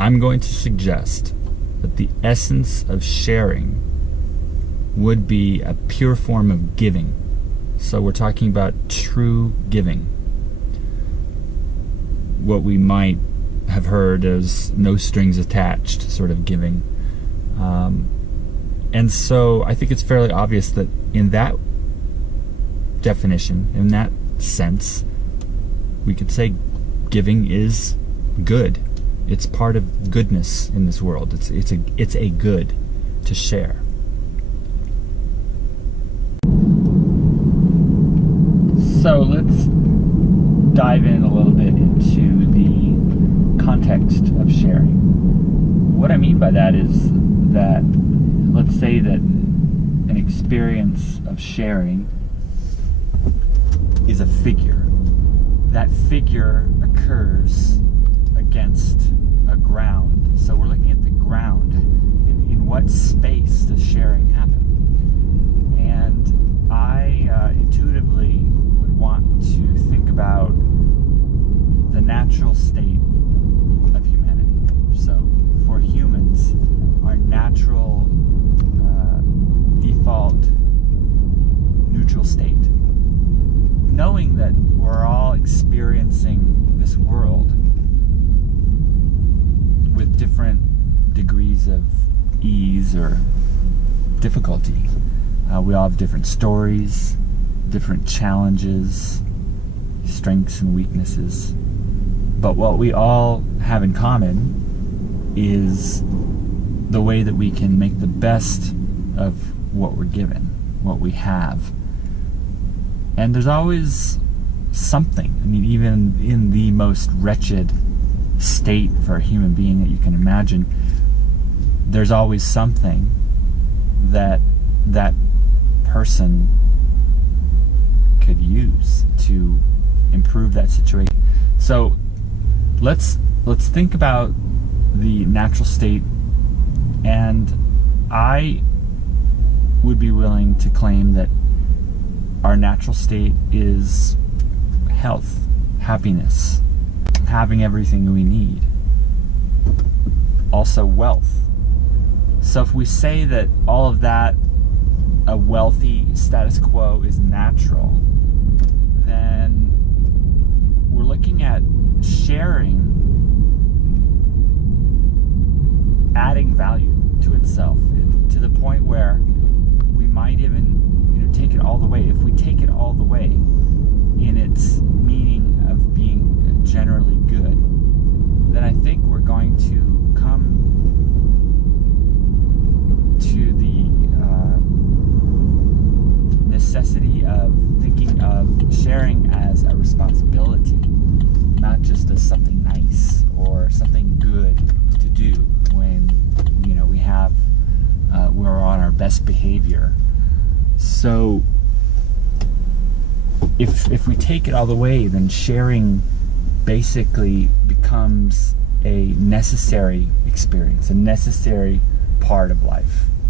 I'm going to suggest that the essence of sharing would be a pure form of giving. So we're talking about true giving. What we might have heard as no strings attached sort of giving. And so I think it's fairly obvious that in that definition, in that sense, we could say giving is good. It's part of goodness in this world. It's a good to share. So let's dive in a little bit into the context of sharing. What I mean by that is that, let's say that an experience of sharing is a figure. That figure occurs against a ground. So we're looking at the ground. In what space does sharing happen? And I intuitively would want to think about the natural state of humanity. So for humans, our natural default neutral state, knowing that we're all experiencing this world with different degrees of ease or difficulty. We all have different stories, different challenges, strengths and weaknesses. But what we all have in common is the way that we can make the best of what we're given, what we have. And there's always something. I mean, even in the most wretched state for a human being that you can imagine, there's always something that that person could use to improve that situation. So let's think about the natural state, and I would be willing to claim that our natural state is health, happiness, having everything we need. Also wealth. So if we say that all of that, a wealthy status quo, is natural, then we're looking at sharing adding value to itself, to the point where we might even take it all the way. If we take it all the way in its meaning of being generally good, then I think we're going to come to the necessity of thinking of sharing as a responsibility, not just as something nice or something good to do when we have we're on our best behavior. So if we take it all the way, then sharing basically becomes a necessary experience, a necessary part of life.